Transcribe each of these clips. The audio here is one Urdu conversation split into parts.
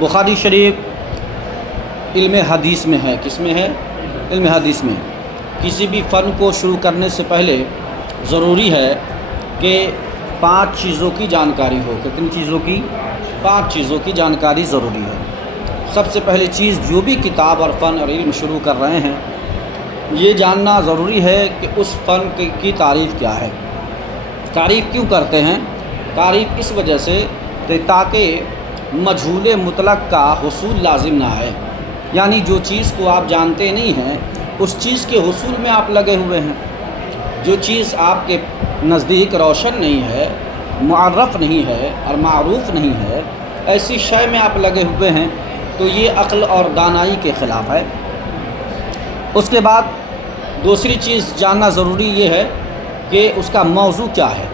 بخاری شریف علم حدیث میں ہے. کس میں ہے؟ علم حدیث میں. کسی بھی فن کو شروع کرنے سے پہلے ضروری ہے کہ 5 چیزوں کی جانکاری ہو. کتنی چیزوں کی؟ 5 چیزوں کی جانکاری ضروری ہے. سب سے پہلی چیز، جو بھی کتاب اور فن اور علم شروع کر رہے ہیں، یہ جاننا ضروری ہے کہ اس فن کی تعریف کیا ہے. تعریف کیوں کرتے ہیں؟ تعریف اس وجہ سے کہ تاکہ مجہول مطلق کا حصول لازم نہ آئے. یعنی جو چیز کو آپ جانتے نہیں ہیں، اس چیز کے حصول میں آپ لگے ہوئے ہیں. جو چیز آپ کے نزدیک روشن نہیں ہے، معرف نہیں ہے اور معروف نہیں ہے، ایسی شے میں آپ لگے ہوئے ہیں، تو یہ عقل اور دانائی کے خلاف ہے. اس کے بعد دوسری چیز جاننا ضروری یہ ہے کہ اس کا موضوع کیا ہے.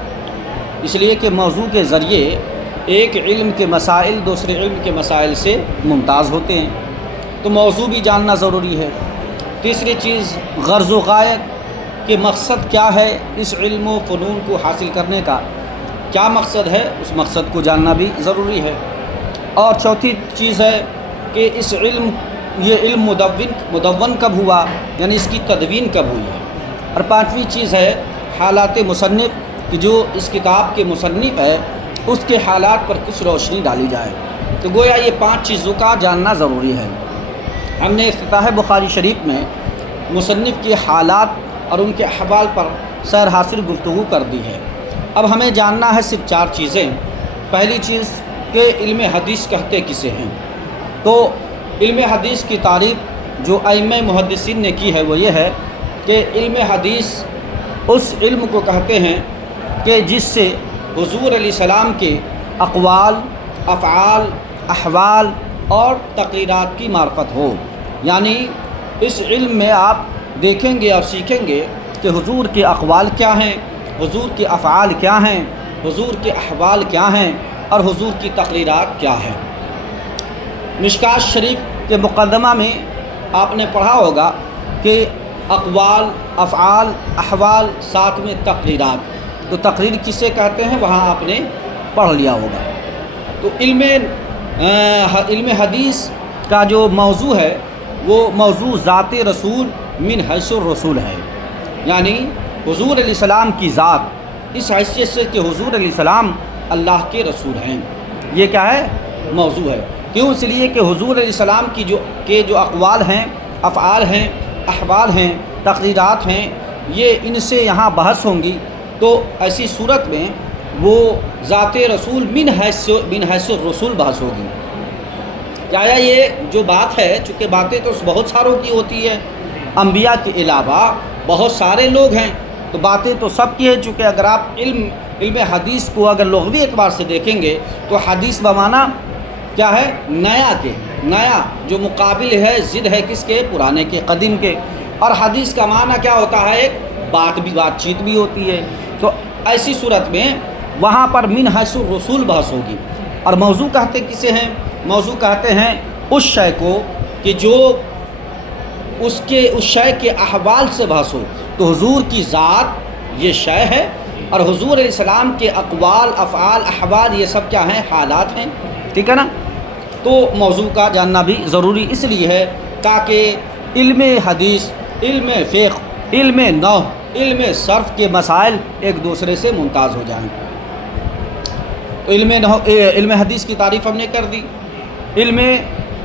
اس لیے کہ موضوع کے ذریعے ایک علم کے مسائل دوسرے علم کے مسائل سے ممتاز ہوتے ہیں، تو موضوع بھی جاننا ضروری ہے. تیسری چیز، غرض و غایت کہ مقصد کیا ہے اس علم و فنون کو حاصل کرنے کا، کیا مقصد ہے، اس مقصد کو جاننا بھی ضروری ہے. اور چوتھی چیز ہے کہ اس یہ علم مدون کب ہوا، یعنی اس کی تدوین کب ہوئی ہے. اور 5ویں چیز ہے حالات مصنف، کہ جو اس کتاب کے مصنف ہے اس کے حالات پر کچھ روشنی ڈالی جائے. تو گویا یہ 5 چیزوں کا جاننا ضروری ہے. ہم نے افتتاح بخاری شریف میں مصنف کے حالات اور ان کے احوال پر سیر حاصل گفتگو کر دی ہے. اب ہمیں جاننا ہے صرف 4 چیزیں. پہلی چیز کہ علم حدیث کہتے کسے ہیں. تو علم حدیث کی تعریف جو ائمہ محدثین نے کی ہے وہ یہ ہے کہ علم حدیث اس علم کو کہتے ہیں کہ جس سے حضور علیہ السلام کے اقوال، افعال، احوال اور تقریرات کی معرفت ہو. یعنی اس علم میں آپ دیکھیں گے اور سیکھیں گے کہ حضور کے اقوال کیا ہیں، حضور کے افعال کیا ہیں، حضور کے احوال کیا ہیں اور حضور کی تقریرات کیا ہیں. مشکوٰۃ شریف کے مقدمہ میں آپ نے پڑھا ہوگا کہ اقوال، افعال، احوال، ساتھ میں تقریرات. تو تقریر کسے کہتے ہیں وہاں آپ نے پڑھ لیا ہوگا. تو علم حدیث کا جو موضوع ہے وہ موضوع ذات رسول من حیث الرسول ہے. یعنی حضور علیہ السلام کی ذات اس حیثیت سے کہ حضور علیہ السلام اللہ کے رسول ہیں. یہ کیا ہے؟ موضوع ہے. کیوں؟ اس لیے کہ حضور علیہ السلام کی جو اقوال ہیں، افعال ہیں، احوال ہیں، تقریرات ہیں، یہ ان سے یہاں بحث ہوں گی. تو ایسی صورت میں وہ ذات رسول من حیث الرسول بحث ہوگی. کیا یہ جو بات ہے، چونکہ باتیں تو بہت ساروں کی ہوتی ہے، انبیاء کے علاوہ بہت سارے لوگ ہیں، تو باتیں تو سب کی ہے. چونکہ اگر آپ علم حدیث کو اگر لغوی اعتبار سے دیکھیں گے تو حدیث بمعنی کیا ہے؟ نیا کے. نیا جو مقابل ہے، ضد ہے کس کے؟ پرانے کے، قدیم کے. اور حدیث کا معنی کیا ہوتا ہے؟ ایک بات چیت بھی ہوتی ہے. تو ایسی صورت میں وہاں پر من حیث الرسول بحث ہوگی. اور موضوع کہتے کسے ہیں؟ موضوع کہتے ہیں اس شے کو کہ جو اس شے کے احوال سے بحث ہو. تو حضور کی ذات یہ شے ہے، اور حضور علیہ السلام کے اقوال، افعال، احوال یہ سب کیا ہیں؟ حالات ہیں. ٹھیک ہے نا؟ تو موضوع کا جاننا بھی ضروری اس لیے ہے تاکہ علم حدیث، علم فقہ، علم نحو، علم صرف کے مسائل ایک دوسرے سے ممتاز ہو جائیں. تو علم حدیث کی تعریف ہم نے کر دی. علم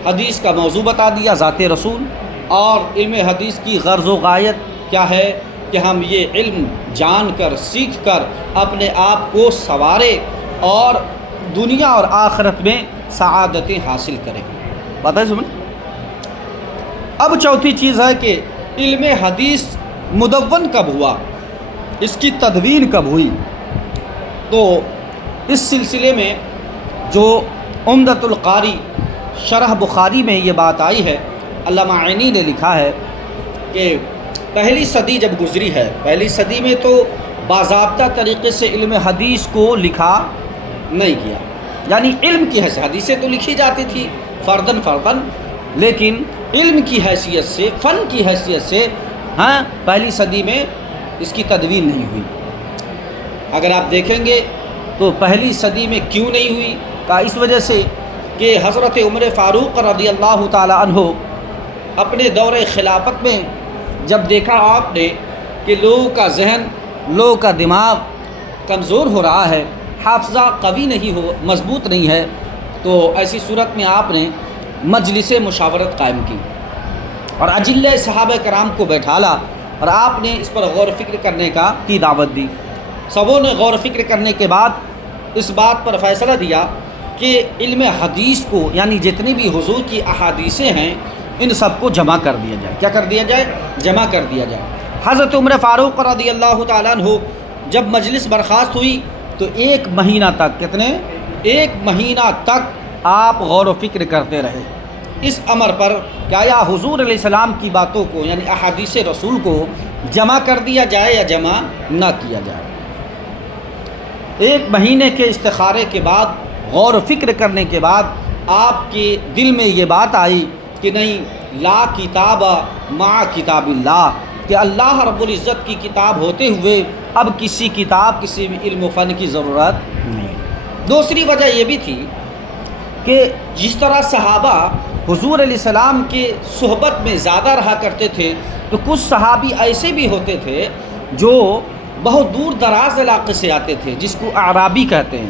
حدیث کا موضوع بتا دیا، ذات رسول. اور علم حدیث کی غرض و غایت کیا ہے کہ ہم یہ علم جان کر، سیکھ کر اپنے آپ کو سنوارے اور دنیا اور آخرت میں سعادتیں حاصل کریں. بات ہے سمجھ؟ اب چوتھی چیز ہے کہ علم حدیث مدون کب ہوا، اس کی تدوین کب ہوئی. تو اس سلسلے میں جو عمدۃ القاری شرح بخاری میں یہ بات آئی ہے، علامہ عینی نے لکھا ہے کہ پہلی صدی جب گزری ہے، پہلی صدی میں تو باضابطہ طریقے سے علم حدیث کو لکھا نہیں کیا. یعنی علم کی حیثیت، حدیثیں تو لکھی جاتی تھی فرداً، لیکن علم کی حیثیت سے، فن کی حیثیت سے پہلی صدی میں اس کی تدوین نہیں ہوئی. اگر آپ دیکھیں گے تو پہلی صدی میں کیوں نہیں ہوئی؟ اس وجہ سے کہ حضرت عمر فاروق رضی اللہ تعالی عنہ اپنے دور خلافت میں جب دیکھا آپ نے کہ لوگوں کا ذہن، لوگوں کا دماغ کمزور ہو رہا ہے، حافظہ قوی نہیں ہو، مضبوط نہیں ہے، تو ایسی صورت میں آپ نے مجلس مشاورت قائم کی اور اجلہ صحابہ کرام کو بیٹھالا اور آپ نے اس پر غور و فکر کرنے کی دعوت دی۔ سبوں نے غور و فکر کرنے کے بعد اس بات پر فیصلہ دیا کہ علم حدیث کو، یعنی جتنی بھی حضور کی احادیثیں ہیں، ان سب کو جمع کر دیا جائے۔ کیا کر دیا جائے؟ جمع کر دیا جائے۔ حضرت عمر فاروق رضی اللہ تعالیٰ عنہ جب مجلس برخاست ہوئی تو ایک مہینہ تک، ایک مہینہ تک آپ غور و فکر کرتے رہے اس امر پر کہ آیا حضور علیہ السلام کی باتوں کو، یعنی احادیث رسول کو جمع کر دیا جائے یا جمع نہ کیا جائے۔ ایک مہینے کے استخارے کے بعد، غور و فکر کرنے کے بعد آپ کے دل میں یہ بات آئی کہ نہیں، لا کتاب مع کتاب اللہ، کہ اللہ رب العزت کی کتاب ہوتے ہوئے اب کسی کتاب، کسی بھی علم و فن کی ضرورت نہیں۔ دوسری وجہ یہ بھی تھی کہ جس طرح صحابہ حضور علیہ السلام کے صحبت میں زیادہ رہا کرتے تھے، تو کچھ صحابی ایسے بھی ہوتے تھے جو بہت دور دراز علاقے سے آتے تھے، جس کو اعرابی کہتے ہیں،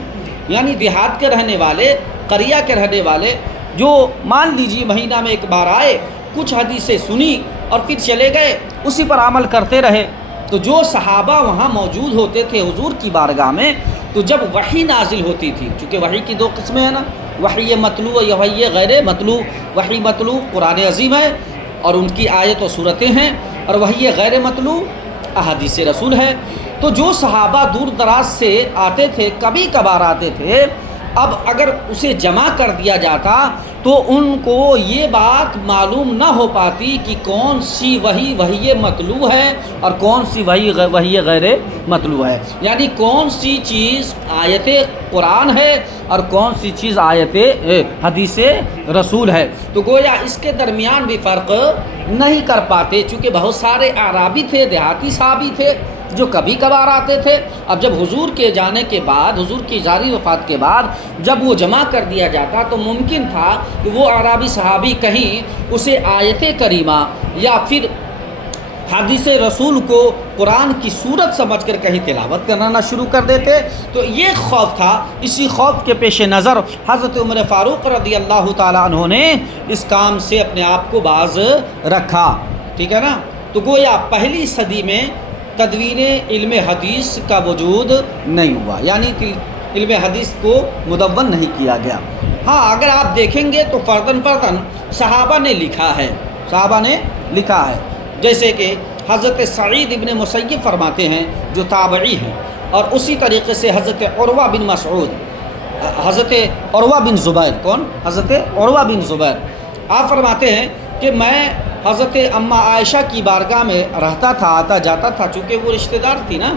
یعنی دیہات کے رہنے والے، قریہ کے رہنے والے، جو مان لیجیے مہینہ میں ایک بار آئے، کچھ حدیثیں سنی اور پھر چلے گئے، اسی پر عمل کرتے رہے۔ تو جو صحابہ وہاں موجود ہوتے تھے حضور کی بارگاہ میں، تو جب وحی نازل ہوتی تھی، چونکہ وحی کی دو قسمیں ہیں نا، وحی مطلوع یا وحی غیر مطلوع۔ وحی مطلوع قرآن عظیم ہے اور ان کی آیت و صورتیں ہیں، اور وحی غیر مطلوع احادیث رسول ہے۔ تو جو صحابہ دور دراز سے آتے تھے، کبھی کبھار آتے تھے، اب اگر اسے جمع کر دیا جاتا تو ان کو یہ بات معلوم نہ ہو پاتی کہ کون سی وحی مطلوع ہے اور کون سی وحی غیر مطلوع ہے، یعنی کون سی چیز آیت قرآن ہے اور کون سی چیز آیت حدیث رسول ہے۔ تو گویا اس کے درمیان بھی فرق نہیں کر پاتے، چونکہ بہت سارے اعرابی تھے، دیہاتی صحابی تھے جو کبھی کبھار آتے تھے۔ اب جب حضور کے جانے کے بعد، حضور کی ظاہری وفات کے بعد جب وہ جمع کر دیا جاتا تو ممکن تھا کہ وہ اعرابی صحابی کہیں اسے آیت کریمہ یا پھر حدیث رسول کو قرآن کی صورت سمجھ کر کہیں تلاوت کرنا شروع کر دیتے۔ تو یہ خوف تھا، اسی خوف کے پیش نظر حضرت عمر فاروق رضی اللہ تعالیٰ عنہ نے اس کام سے اپنے آپ کو باز رکھا، ٹھیک ہے نا۔ تو گویا پہلی صدی میں تدوین علم حدیث کا وجود نہیں ہوا، یعنی کہ علم حدیث کو مدون نہیں کیا گیا۔ ہاں، اگر آپ دیکھیں گے تو فرداً صحابہ نے لکھا ہے، جیسے کہ حضرت سعید ابن مسیب فرماتے ہیں جو تابعی ہیں، اور اسی طریقے سے حضرت عروہ بن مسعود، حضرت عروہ بن زبیر، حضرت عروہ بن زبیر، آپ فرماتے ہیں کہ میں حضرت اماں عائشہ کی بارگاہ میں رہتا تھا، آتا جاتا تھا، چونکہ وہ رشتہ دار تھی نا،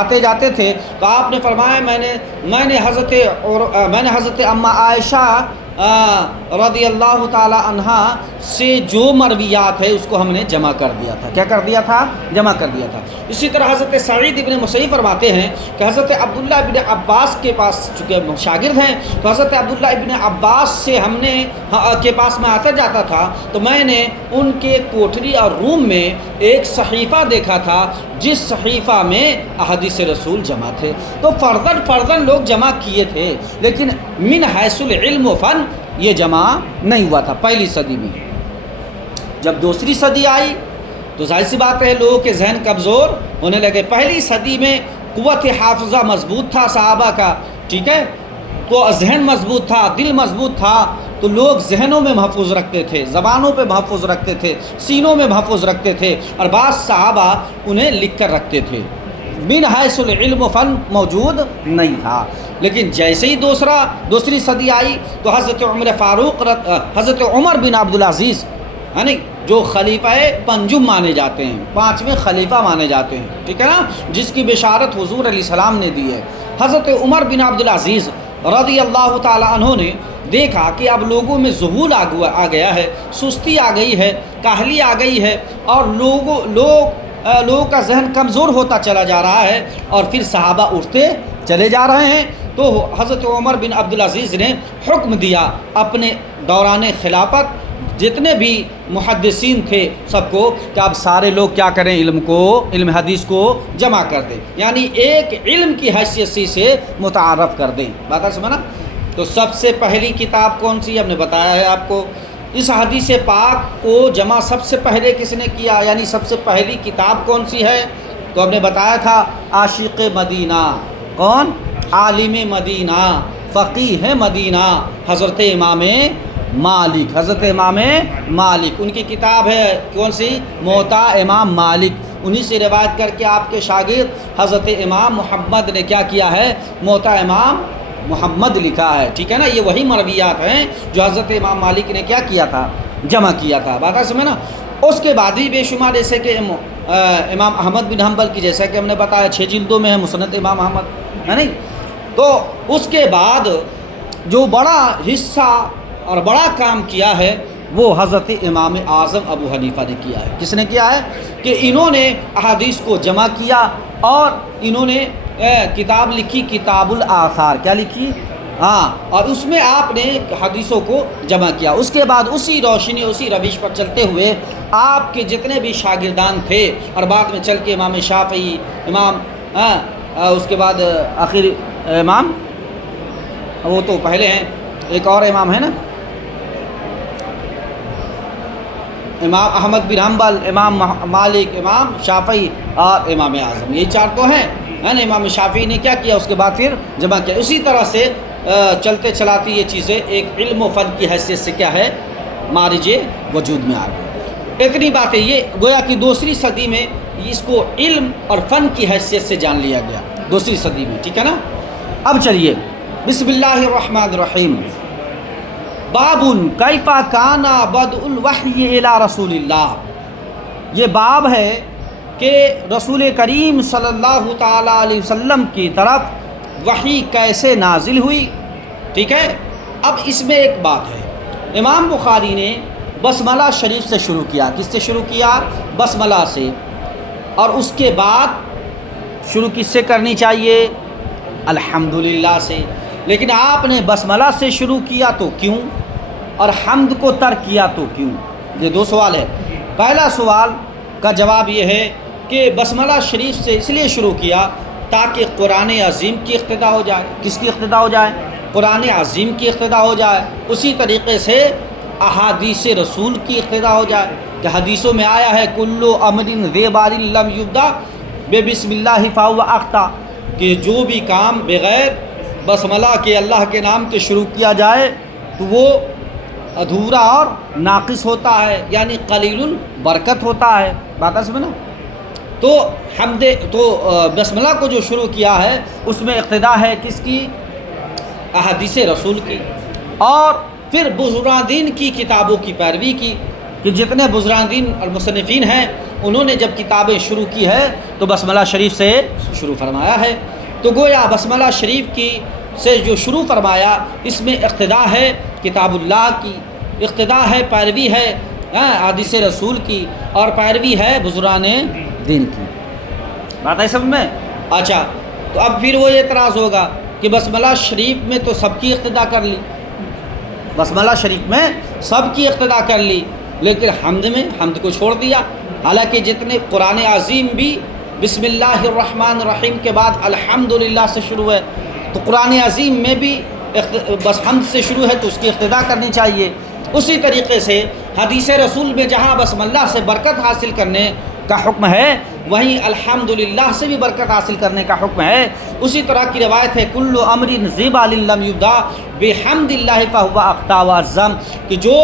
آتے جاتے تھے۔ تو آپ نے فرمایا میں نے حضرت اماں عائشہ رضی اللہ تعالی عنہا سے جو مرویات ہے اس کو ہم نے جمع کر دیا تھا۔ کیا کر دیا تھا؟ جمع کر دیا تھا۔ اسی طرح حضرت سعید ابن مسیب فرماتے ہیں کہ حضرت عبداللہ ابن عباس کے پاس، چونکہ شاگرد ہیں، تو حضرت عبداللہ ابن عباس سے کے پاس میں آتا جاتا تھا، تو میں نے ان کے کوٹری اور روم میں ایک صحیفہ دیکھا تھا جس صحیفہ میں احادیث رسول جمع تھے۔ تو فرداً لوگ جمع کیے تھے، لیکن من حیث العلم و فن یہ جمع نہیں ہوا تھا پہلی صدی میں۔ جب دوسری صدی آئی تو ظاہر سی بات ہے لوگوں کے ذہن کمزور ہونے لگے۔ پہلی صدی میں قوت حافظہ مضبوط تھا صحابہ کا، ٹھیک ہے، تو ذہن مضبوط تھا، دل مضبوط تھا، تو لوگ ذہنوں میں محفوظ رکھتے تھے، زبانوں پہ محفوظ رکھتے تھے، سینوں میں محفوظ رکھتے تھے، اور بعض صحابہ انہیں لکھ کر رکھتے تھے۔ من حیث العلم و فن موجود نہیں تھا۔ لیکن جیسے ہی دوسری صدی آئی تو حضرت عمر بن عبدالعزیز، یعنی جو خلیفہ پنجم مانے جاتے ہیں، 5ویں خلیفہ مانے جاتے ہیں، ٹھیک ہے نا، جس کی بشارت حضور علیہ السلام نے دی ہے، حضرت عمر بن عبدالعزیز رضی اللہ تعالی عنہ نے دیکھا کہ اب لوگوں میں ذہول آ گیا ہے، سستی آ گئی ہے، کاہلی آ گئی ہے، اور لوگوں کا ذہن کمزور ہوتا چلا جا رہا ہے، اور پھر صحابہ اٹھتے چلے جا رہے ہیں۔ تو حضرت عمر بن عبدالعزیز نے حکم دیا اپنے دوران خلافت جتنے بھی محدثین تھے سب کو کہ اب سارے لوگ کیا کریں، علم حدیث کو جمع کر دیں، یعنی ایک علم کی حیثیت سے متعارف کر دیں۔ بات سمجھنا؟ تو سب سے پہلی کتاب کون سی؟ ہم نے بتایا ہے آپ کو۔ اس حدیث پاک کو جمع سب سے پہلے کس نے کیا، یعنی سب سے پہلی کتاب کون سی ہے؟ تو ہم نے بتایا تھا عاشق مدینہ، کون؟ عالم مدینہ، فقیہ مدینہ، حضرت امام مالک، حضرت امام مالک، ان کی کتاب ہے کون سی؟ موطا امام مالک۔ انہی سے روایت کر کے آپ کے شاگرد حضرت امام محمد نے کیا کیا ہے؟ موطا امام محمد لکھا ہے، ٹھیک ہے نا؟ یہ وہی مرویات ہیں جو حضرت امام مالک نے کیا کیا تھا؟ جمع کیا تھا۔ بات سمجھے نا؟ اس کے بعد بھی بے شمار، جیسے کہ امام احمد بن حنبل کی، جیسا کہ ہم نے بتایا 6 جلدوں میں ہے مسند امام احمد، ہے نہیں؟ تو اس کے بعد جو بڑا حصہ اور بڑا کام کیا ہے وہ حضرت امام اعظم ابو حنیفہ نے کیا ہے۔ کس نے کیا ہے؟ کہ انہوں نے احادیث کو جمع کیا اور انہوں نے کتاب لکھی، کتاب الآثار۔ کیا لکھی؟ ہاں، اور اس میں آپ نے حدیثوں کو جمع کیا۔ اس کے بعد اسی روشنی، اسی روش پر چلتے ہوئے آپ کے جتنے بھی شاگردان تھے، اور بعد میں چل کے امام شافعی، امام اس کے بعد آخر امام، وہ تو پہلے ہیں، ایک اور امام ہے نا، امام احمد بن حنبل، امام مالک، امام شافعی اور امام اعظم، یہ 4 تو ہیں، ہے نا؟ امام شافعی نے کیا کیا؟ اس کے بعد پھر جمع کیا۔ اسی طرح سے چلتے چلاتی یہ چیزیں ایک علم و فن کی حیثیت سے کیا ہے؟ مارج وجود میں آ گئی۔ اتنی باتیں، یہ گویا کہ دوسری صدی میں اس کو علم اور فن کی حیثیت سے جان لیا گیا، دوسری صدی میں، ٹھیک ہے نا؟ اب چلیے، بسم اللہ الرحمن الرحیم۔ باب کیف کان بدء الوحی الی رسول اللہ، یہ باب ہے کہ رسول کریم صلی اللہ تعالیٰ علیہ وسلم کی طرف وحی کیسے نازل ہوئی، ٹھیک ہے؟ اب اس میں ایک بات ہے، امام بخاری نے بسملہ شریف سے شروع کیا۔ کس سے شروع کیا؟ بسملہ سے۔ اور اس کے بعد شروع کس سے کرنی چاہیے؟ الحمدللہ سے۔ لیکن آپ نے بسملہ سے شروع کیا تو کیوں، اور حمد کو ترک کیا تو کیوں؟ یہ 2 سوال ہے۔ پہلا سوال کا جواب یہ ہے کہ بسملہ شریف سے اس لیے شروع کیا تاکہ قرآن عظیم کی اقتدا ہو جائے۔ کس کی اقتدا ہو جائے؟ قرآن عظیم کی اقتدا ہو جائے۔ اسی طریقے سے احادیث رسول کی اقتدا ہو جائے کہ حدیثوں میں آیا ہے کل امر ذی بال لم یبدا بسم اللہ فہو اخطا، کہ جو بھی کام بغیر بسملہ کے، اللہ کے نام کے شروع کیا جائے تو وہ ادھورا اور ناقص ہوتا ہے، یعنی قلیل البرکت ہوتا ہے۔ بات سمجھنا؟ تو بسملہ کو جو شروع کیا ہے اس میں اقتدا ہے کس کی؟ احادیث رسول کی، اور پھر بزرگان دین کی کتابوں کی پیروی کی، کہ جتنے بزرگان دین اور مصنفین ہیں انہوں نے جب کتابیں شروع کی ہے تو بسملہ شریف سے شروع فرمایا ہے۔ تو گویا بسملہ شریف کی سے جو شروع فرمایا اس میں اقتدا ہے کتاب اللہ کی، اقتدا ہے، پیروی ہے حدیث رسول کی، اور پیروی ہے بزرگان دین کی۔ بات ہے سمجھ میں؟ اچھا، تو اب پھر وہ اعتراض ہوگا کہ بسملہ شریف میں تو سب کی اقتدا کر لی، بسملہ شریف میں سب کی اقتدا کر لی، لیکن حمد میں حمد کو چھوڑ دیا، حالانکہ جتنے قرآن عظیم بھی بسم اللہ الرحمن الرحیم کے بعد الحمدللہ سے شروع ہے، تو قرآن عظیم میں بھی بس حمد سے شروع ہے تو اس کی اقتدا کرنی چاہیے۔ اسی طریقے سے حدیث رسول میں جہاں بسم اللہ سے برکت حاصل کرنے کا حکم ہے وہیں الحمدللہ سے بھی برکت حاصل کرنے کا حکم ہے۔ اسی طرح کی روایت ہے کل امر ذی بال لم یبدا بحمد اللہ فہو اخطا واعظم، کہ جو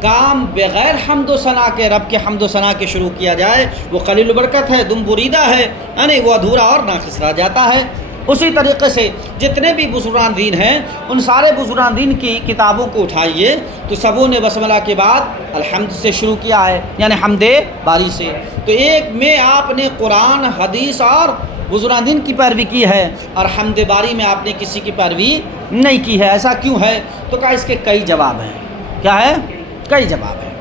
کام بغیر حمد و ثنا کے، رب کے حمد و ثنا کے شروع کیا جائے وہ قلیل برکت ہے، دم بریدہ ہے، یعنی وہ ادھورا اور ناقص رہ جاتا ہے۔ اسی طریقے سے جتنے بھی بزرگان دین ہیں ان سارے بزرگان دین کی کتابوں کو اٹھائیے تو سبوں نے بسملہ کے بعد الحمد سے شروع کیا ہے، یعنی حمد باری سے۔ تو ایک میں آپ نے قرآن، حدیث اور بزرگان دین کی پیروی کی ہے، اور حمد باری میں آپ نے کسی کی پیروی نہیں کی ہے۔ ایسا کیوں ہے؟ تو کہا اس کے کئی جواب ہیں۔ کیا ہے؟ کئی جواب ہیں۔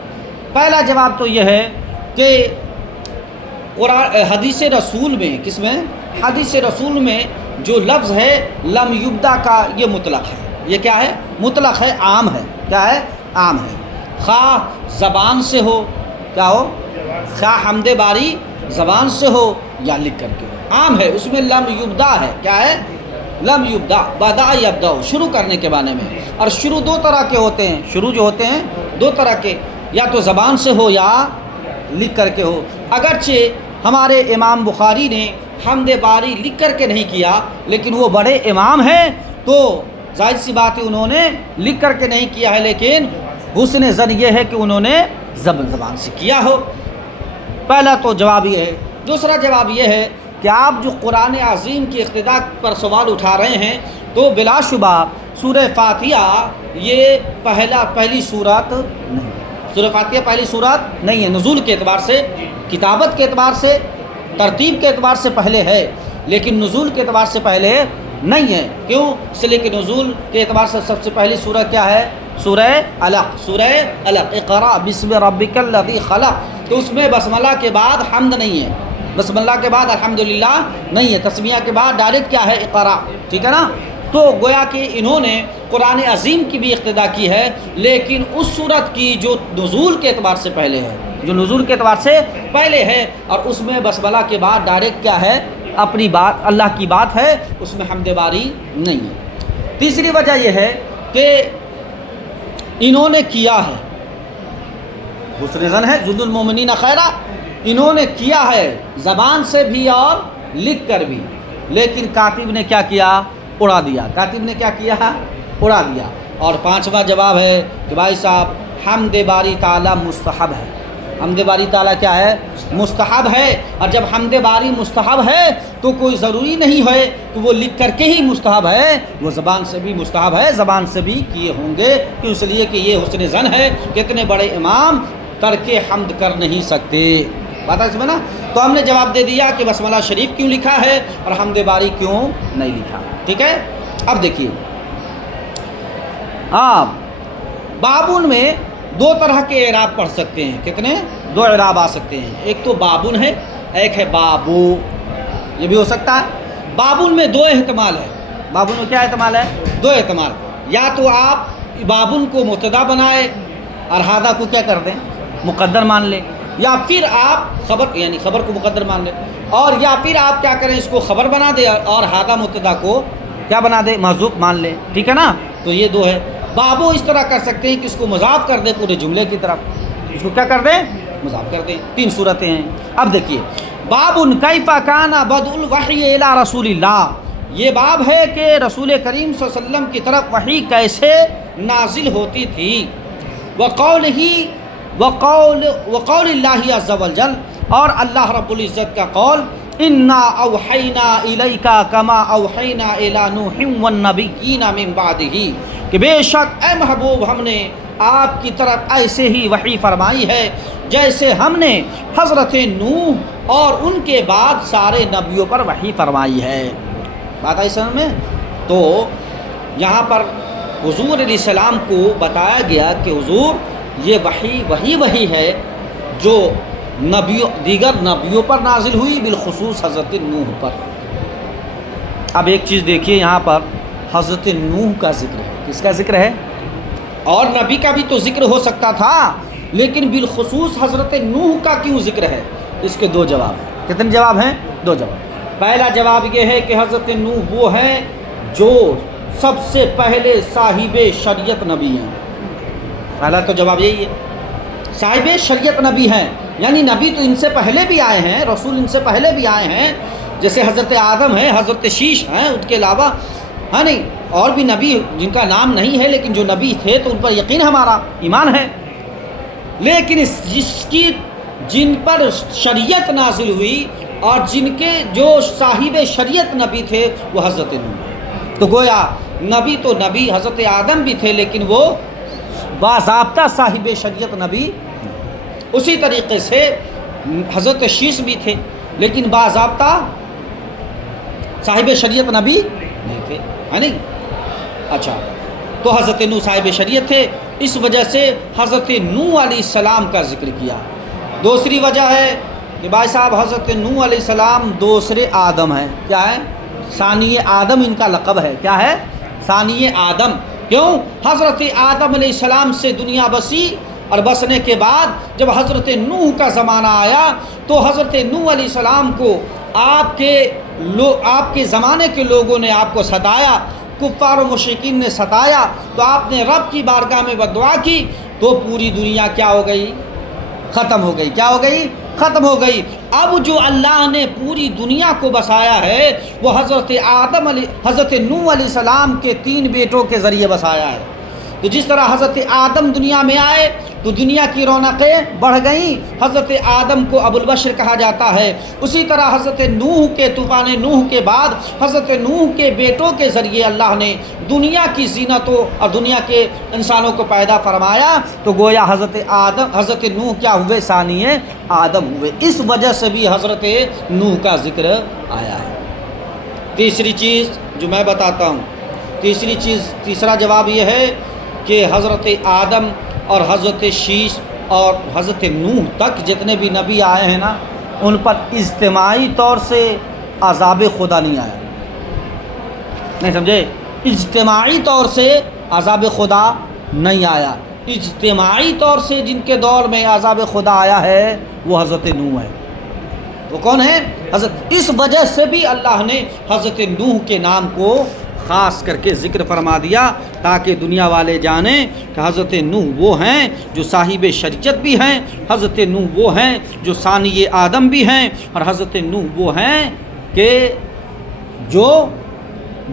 پہلا جواب تو یہ ہے کہ حدیث رسول میں، کس میں؟ حدیث رسول میں جو لفظ ہے لم یبدا کا یہ مطلق ہے، یہ کیا ہے؟ مطلق ہے، عام ہے، کیا ہے؟ عام ہے، خواہ زبان سے ہو، کیا ہو؟ خواہ حمد باری زبان سے ہو یا لکھ کر کے ہو، عام ہے، اس میں لم یبدا ہے، کیا ہے؟ لم یبدا، بدا یبدا، شروع کرنے کے معنی میں۔ اور شروع دو طرح کے ہوتے ہیں، شروع جو ہوتے ہیں دو طرح کے، یا تو زبان سے ہو یا لکھ کر کے ہو۔ اگرچہ ہمارے امام بخاری نے حمد باری لکھ کر کے نہیں کیا، لیکن وہ بڑے امام ہیں تو ظاہر سی بات ہے انہوں نے لکھ کر کے نہیں کیا ہے، لیکن حسن ظن یہ ہے کہ انہوں نے زبان سے کیا ہو۔ پہلا تو جواب یہ ہے۔ دوسرا جواب یہ ہے کہ آپ جو قرآن عظیم کی اقتداء پر سوال اٹھا رہے ہیں تو بلا شبہ سورہ فاتحہ یہ پہلی سورت نہیں ہے، سورہ فاتحہ پہلی سورت نہیں ہے، نزول کے اعتبار سے، کتابت کے اعتبار سے، ترتیب کے اعتبار سے پہلے ہے، لیکن نزول کے اعتبار سے پہلے نہیں ہے۔ کیوں؟ اس لیے کہ نزول کے اعتبار سے سب سے پہلی سورت کیا ہے؟ سورہ علق، سورہ علق، اقرأ بسم ربک الذی خلق، تو اس میں بسملہ کے بعد حمد نہیں ہے، بسم اللہ کے بعد الحمدللہ نہیں ہے، تسمیہ کے بعد ڈائریکٹ کیا ہے؟ اقرأ، ٹھیک ہے نا؟ تو گویا کہ انہوں نے قرآن عظیم کی بھی اقتداء کی ہے، لیکن اس صورت کی جو نزول کے اعتبار سے پہلے ہے، جو نزول کے اعتبار سے پہلے ہے، اور اس میں بسملہ کے بعد ڈائریکٹ کیا ہے؟ اپنی بات، اللہ کی بات ہے، اس میں حمد باری نہیں ہے۔ تیسری وجہ یہ ہے کہ انہوں نے کیا ہے، حسن ظن ہے، ظن المؤمنین خیرا، انہوں نے کیا ہے زبان سے بھی اور لکھ کر بھی، لیکن کاتب نے کیا کیا؟ اڑا دیا، کاتب نے کیا کیا؟ اڑا دیا۔ اور پانچواں جواب ہے کہ بھائی صاحب حمد باری تعالیٰ مستحب ہے، حمد باری تعالیٰ کیا ہے؟ مستحب ہے، اور جب حمد باری مستحب ہے تو کوئی ضروری نہیں ہے کہ وہ لکھ کر کے ہی مستحب ہے، وہ زبان سے بھی مستحب ہے، زبان سے بھی کیے ہوں گے، کہ اس لیے کہ یہ حسن ظن ہے کہ اتنے بڑے امام ترک حمد کر نہیں سکتے۔ بات ہے اس میں نا؟ تو ہم نے جواب دے دیا کہ بسملہ شریف کیوں لکھا ہے اور حمد باری کیوں نہیں لکھا، ٹھیک ہے؟ اب دیکھیے، بابن میں دو طرح کے اعراب پڑھ سکتے ہیں، کتنے؟ دو اعراب آ سکتے ہیں، ایک تو بابن ہے، ایک ہے بابو، یہ بھی ہو سکتا ہے۔ بابن میں دو احتمال ہے، بابن میں کیا احتمال ہے؟ دو احتمال، یا تو آپ بابن کو مبتدا بنائے اور ہادہ کو کیا کر دیں؟ مقدر مان لیں، یا پھر آپ خبر، یعنی خبر کو مقدر مان لیں، اور یا پھر آپ کیا کریں؟ اس کو خبر بنا دیں اور ہادہ مبتدا کو کیا بنا دیں؟ محذوف مان لیں، ٹھیک ہے نا؟ تو یہ دو ہے۔ بابو اس طرح کر سکتے ہیں کہ اس کو مضاف کر دیں پورے جملے کی طرف، اس کو کیا کر دیں؟ مضاف کر دیں۔ تین صورتیں ہیں۔ اب دیکھیے، باب کیف کان بدء الوحی الی رسول اللہ، یہ باب ہے کہ رسول کریم صلی اللہ علیہ وسلم کی طرف وحی کیسے نازل ہوتی تھی، وقول اللہ عز وجل، اور اللہ رب العزت کا قول، انا اوحینا الیک کما اوحینا الی نوح والنبیین من بعدہ، کہ بے شک اے محبوب ہم نے آپ کی طرف ایسے ہی وحی فرمائی ہے جیسے ہم نے حضرت نوح اور ان کے بعد سارے نبیوں پر وحی فرمائی ہے۔ بات آئی سمجھ میں؟ تو یہاں پر حضور علیہ السلام کو بتایا گیا کہ حضور یہ وحی ہے جو دیگر نبیوں پر نازل ہوئی، بالخصوص حضرت نوح پر۔ اب ایک چیز دیکھیے، یہاں پر حضرت نوح کا ذکر ہے، کس کا ذکر ہے؟ اور نبی کا بھی تو ذکر ہو سکتا تھا، لیکن بالخصوص حضرت نوح کا کیوں ذکر ہے؟ اس کے دو جواب ہیں۔ کتنے جواب ہیں؟ دو جواب۔ پہلا جواب یہ ہے کہ حضرت نوح وہ ہیں جو سب سے پہلے صاحب شریعت نبی ہیں۔ پہلا تو جواب یہی ہے، صاحب شریعت نبی ہیں، یعنی نبی تو ان سے پہلے بھی آئے ہیں، رسول ان سے پہلے بھی آئے ہیں، جیسے حضرت آدم ہیں، حضرت شیش ہیں، ان کے علاوہ ہاں نہیں اور بھی نبی جن کا نام نہیں ہے، لیکن جو نبی تھے تو ان پر یقین ہمارا ایمان ہے، لیکن جن پر شریعت نازل ہوئی اور جن کے جو صاحب شریعت نبی تھے وہ حضرت نوح۔ تو گویا نبی تو نبی حضرت آدم بھی تھے، لیکن وہ باضابطہ صاحب شریعت نبی، اسی طریقے سے حضرت شیش بھی تھے، لیکن باضابطہ صاحب شریعت نبی نہیں تھے، ہے نہیں؟ اچھا، تو حضرت نوح صاحب شریعت تھے، اس وجہ سے حضرت نوح علیہ السلام کا ذکر کیا۔ دوسری وجہ ہے کہ بھائی صاحب حضرت نوح علیہ السلام دوسرے آدم ہیں، کیا ہے؟ ثانی آدم ان کا لقب ہے. کیا ہے؟ ثانی آدم. کیوں؟ حضرت آدم علیہ السلام سے دنیا بسی اور بسنے کے بعد جب حضرت نوح کا زمانہ آیا تو حضرت نوح علیہ السلام کو آپ کے زمانے کے لوگوں نے آپ کو ستایا، کفار و مشرکین نے ستایا، تو آپ نے رب کی بارگاہ میں بددعا کی تو پوری دنیا کیا ہو گئی؟ ختم ہو گئی. کیا ہو گئی؟ ختم ہو گئی. اب جو اللہ نے پوری دنیا کو بسایا ہے وہ حضرت نوح علیہ السلام کے 3 بیٹوں کے ذریعے بسایا ہے. تو جس طرح حضرت آدم دنیا میں آئے تو دنیا کی رونقیں بڑھ گئیں، حضرت آدم کو ابو البشر کہا جاتا ہے. اسی طرح حضرت نوح کے طوفان نوح کے بعد حضرت نوح کے بیٹوں کے ذریعے اللہ نے دنیا کی زینتوں اور دنیا کے انسانوں کو پیدا فرمایا. تو گویا حضرت نوح کیا ہوئے؟ ثانی آدم ہوئے. اس وجہ سے بھی حضرت نوح کا ذکر آیا ہے. تیسری چیز جو میں بتاتا ہوں، تیسرا جواب یہ ہے کہ حضرت آدم اور حضرت شیش اور حضرت نوح تک جتنے بھی نبی آئے ہیں نا، ان پر اجتماعی طور سے عذاب خدا نہیں آیا. نہیں سمجھے؟ اجتماعی طور سے عذاب خدا نہیں آیا. اجتماعی طور سے جن کے دور میں عذاب خدا آیا ہے وہ حضرت نوح ہے. وہ کون ہے؟ اس وجہ سے بھی اللہ نے حضرت نوح کے نام کو خاص کر کے ذکر فرما دیا تاکہ دنیا والے جانیں کہ حضرت نوح وہ ہیں جو صاحب شریعت بھی ہیں، حضرت نوح وہ ہیں جو ثانی آدم بھی ہیں، اور حضرت نوح وہ ہیں کہ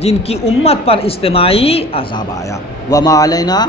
جن کی امت پر اجتماعی عذاب آیا. وما علینا